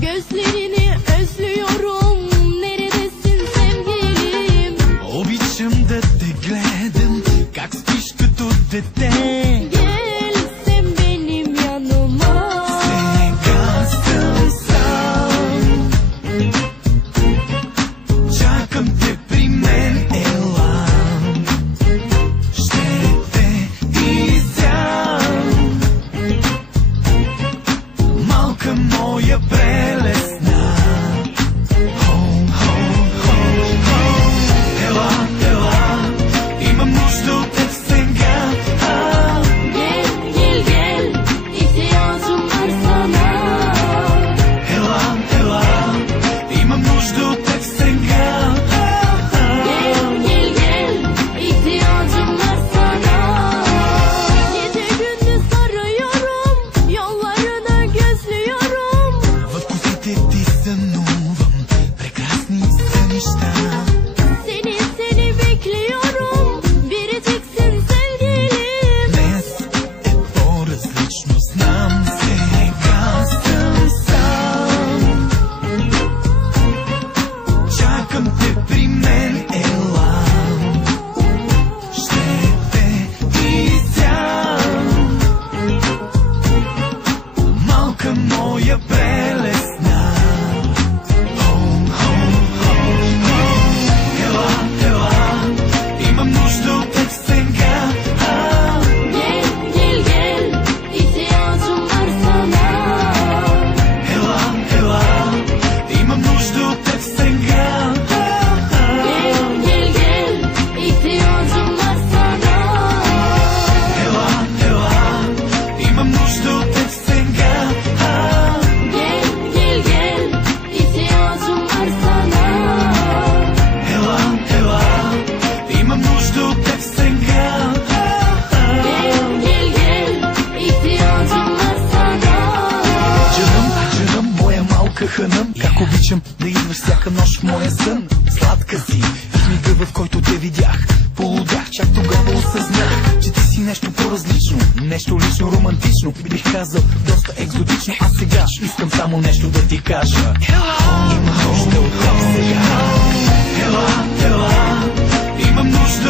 Gözlerini özlüyorum. Neredesin sevgilim? Обичам да те гледам, как спиш като дете. Gel sen benim yanıma. Сега съм сам, чакам те при мен, ела. Ще те изям, малка моя прелесна. Ела, ела, имам нужда от теб сега. Gel gel gel, ihtiyacım var sana. Ела, ела, имам нужда от теб сега. Gel gel gel, ihtiyacım var sana. Gece gündüz arıyorum, yollarını gözlüyorum. В косите ти сънувам прекрасни сънища. Seni bekliyorum, biriciksin sevgilim. Днес е по-различно, знам. Сега съм сам, чакам те при мен, ела. Ще те изям, малка моя прелесна. Ела, ела, имам нужда от теб сега. Gel gel gel, ihtiyacım var sana. Ела, ела, имам нужда от теб сега. Gel gel gel, ihtiyacım var sana. Ела, ела, имам нужда от теб сега. Gel gel gel, ihtiyacım var sana. Ела, ела, имам нужда от теб сега. Gel gel gel, ihtiyacım var sana. Джанъм, моя малка хънъм, как обичам да идваш всяка нощ в моя сън. Сладка си, в мига, в който те видях, полудях, чак тогава осъзнах, че ти си нещо по-различно, нещо лично, романтично, бих казал доста екзотично. А сега искам само нещо да ти кажа. Имам нужда от теб сега. Ела, ела, имам нужда